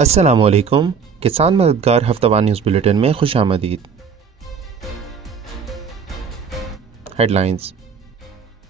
السلام علیکم. کسان مددگار ہفتہ وار نیوز بلیٹن میں خوش آمدید. Head lines.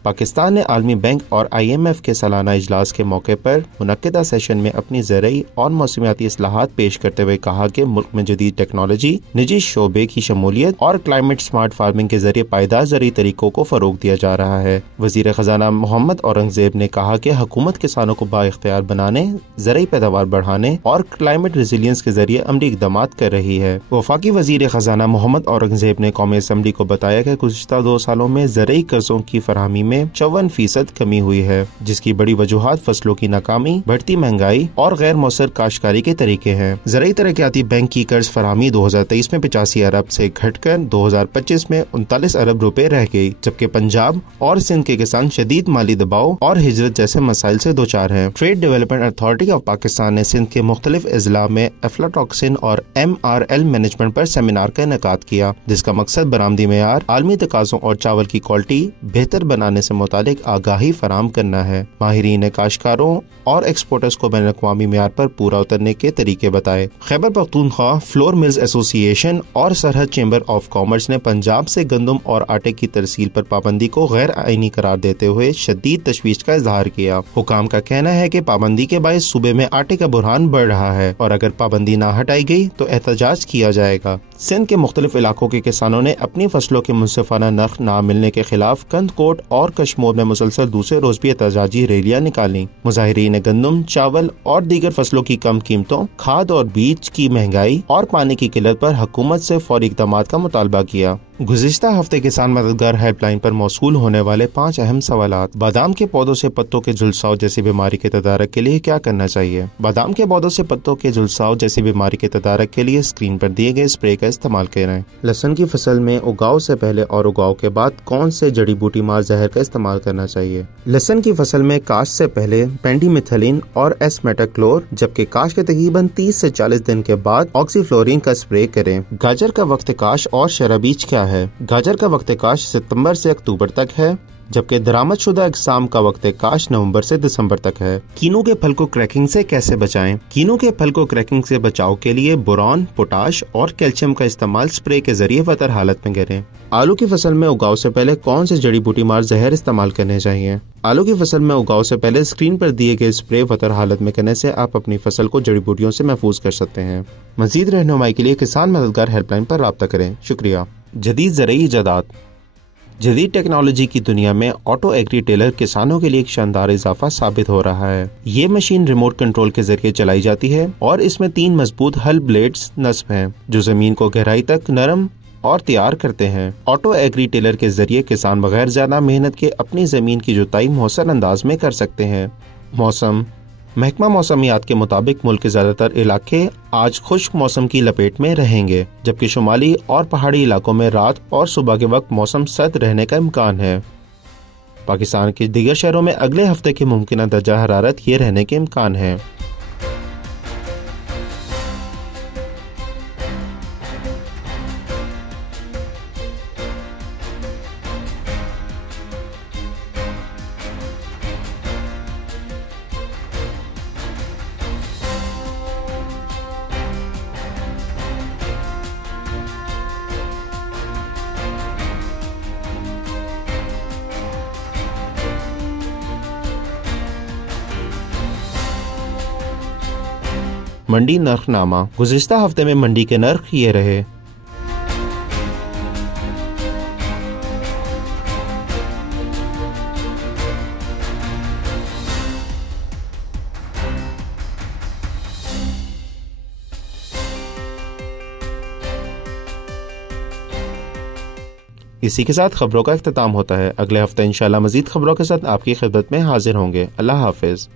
پاکستان نے عالمی بینک اور IMF کے سالانہ اجلاس کے موقع پر منعقدہ سیشن میں اپنی زرعی اور موسمیاتی اصلاحات پیش کرتے ہوئے کہا کہ ملک میں جدید ٹیکنالوجی، نجی شعبے کی شمولیت اور کلائمیٹ سمارٹ فارمنگ کے ذریعے پائیدار زرعی طریقوں کو فروغ دیا جا رہا ہے. وزیر خزانہ محمد اورنگزیب نے کہا کہ حکومت کسانوں کو بااختیار بنانے، زرعی پیداوار بڑھانے اور کلائمیٹ ریزیلینس کے ذریعے عملی اقدامات کر رہی ہے. وفاقی وزیر خزانہ محمد اورنگزیب نے قومی اسمبلی کو بتایا کہ گزشتہ 2 سالوں میں زرعی قرضوں کی فراہمی میں 54% کمی ہوئی ہے، جس کی بڑی وجوہات فصلوں کی ناکامی، بڑھتی مہنگائی اور غیر مؤثر کاشتکاری کے طریقے ہیں. زرعی ترقیاتی بینک کی قرض فراہمی 2023 میں 85 ارب سے گھٹ کر 2025 میں 39 ارب روپے رہ گئی، جبکہ پنجاب اور سندھ کے کسان شدید مالی دباؤ اور ہجرت جیسے مسائل سے دوچار ہیں. Trade development authority of Pakistan نے سندھ کے مختلف اضلاع میں افلاٹاکسن اور MRL مینجمنٹ پر سیمینار کا انعقاد کیا، جس کا مقصد برآمدی معیار، عالمی تقاضوں اور چاول کی کوالٹی بہتر بنانے سے متعلق آگاہی فراہم کرنا ہے. ماہرین نے کاشتکاروں اور ایکسپورٹرز کو بین الاقوامی معیار پر پورا اترنے کے طریقے بتائے. خیبر پختونخوا فلور ملز ایسوسی ایشن اور سرحد چیمبر آف کامرس نے پنجاب سے گندم اور آٹے کی ترسیل پر پابندی کو غیر آئینی قرار دیتے ہوئے شدید تشویش کا اظہار کیا. حکام کا کہنا ہے کہ پابندی کے باعث صوبے میں آٹے کا بحران بڑھ رہا ہے اور اگر پابندی نہ ہٹائی گئی تو احتجاج کیا جائے گا. سندھ کے مختلف علاقوں کے کسانوں نے اپنی فصلوں کے منصفانہ نرخ نہ ملنے کے خلاف کند کوٹ اور کشمور میں مسلسل دوسرے روز بھی احتجاجی ریلیاں نکالیں. مظاہرین نے گندم، چاول اور دیگر فصلوں کی کم قیمتوں، کھاد اور بیج کی مہنگائی اور پانی کی قلت پر حکومت سے فوری اقدامات کا مطالبہ کیا. گزشتہ ہفتے کسان مددگار ہیلپ لائن پر موصول ہونے والے 5 اہم سوالات. بادام کے پودوں سے پتوں کے جھلساؤ جیسی بیماری کے تدارک کے لیے کیا کرنا چاہیے؟ بادام کے پودوں سے پتوں کے جھلساؤ جیسی بیماری کے تدارک کے لیے اسکرین پر دیے گئے اسپرے کا استعمال کریں. لہسن کی فصل میں اگاؤ سے پہلے اور اگاؤ کے بعد کون سے جڑی بوٹی مار زہر کا استعمال کرنا چاہیے؟ لہسن کی فصل میں کاشت سے پہلے پینڈی میتھلین اور ایسمیٹاکلور، جبکہ کاشت کے تقریباً 30 سے 40 دن کے بعد آکسی فلورین کا اسپرے کریں. گاجر کا وقت کاشت اور شرح بیج کیا ہے؟ گاجر کا وقت کاشت ستمبر سے اکتوبر تک ہے، جبکہ درآمد شدہ اقسام کا وقت کاشت نومبر سے دسمبر تک ہے. کینو کے پھل کو کریکنگ سے کیسے بچائیں؟ کینو کے پھل کو کریکنگ سے بچاؤ کے لیے بوران، پوٹاش اور کیلشیم کا استعمال اسپرے کے ذریعے وتر حالت میں کریں. آلو کی فصل میں اگاؤ سے پہلے کون سے جڑی بوٹی مار زہر استعمال کرنے چاہیے؟ آلو کی فصل میں اگاؤ سے پہلے اسکرین پر دیے گئے اسپرے وتر حالت میں کرنے سے آپ اپنی فصل کو جڑی بوٹیوں سے محفوظ کر سکتے ہیں. مزید رہنمائی کے لیے کسان مددگار ہیلپ لائن پر رابطہ کریں. شکریہ. جدید زرعی ایجادات. جدید ٹیکنالوجی کی دنیا میں آٹو ایگری ٹیلر کسانوں کے لیے ایک شاندار اضافہ ثابت ہو رہا ہے. یہ مشین ریموٹ کنٹرول کے ذریعے چلائی جاتی ہے اور اس میں 3 مضبوط ہل بلیڈز نصب ہیں جو زمین کو گہرائی تک نرم اور تیار کرتے ہیں. آٹو ایگری ٹیلر کے ذریعے کسان بغیر زیادہ محنت کے اپنی زمین کی جوتائی مؤثر انداز میں کر سکتے ہیں. موسم. محکمہ موسمیات کے مطابق ملک کے زیادہ تر علاقے آج خشک موسم کی لپیٹ میں رہیں گے، جبکہ شمالی اور پہاڑی علاقوں میں رات اور صبح کے وقت موسم سرد رہنے کا امکان ہے. پاکستان کے دیگر شہروں میں اگلے ہفتے کے ممکنہ درجہ حرارت یہ رہنے کے امکان ہے. منڈی نرخ نامہ. گزشتہ ہفتے میں منڈی کے نرخ یہ رہے. اسی کے ساتھ خبروں کا اختتام ہوتا ہے. اگلے ہفتے انشاءاللہ مزید خبروں کے ساتھ آپ کی خدمت میں حاضر ہوں گے. اللہ حافظ.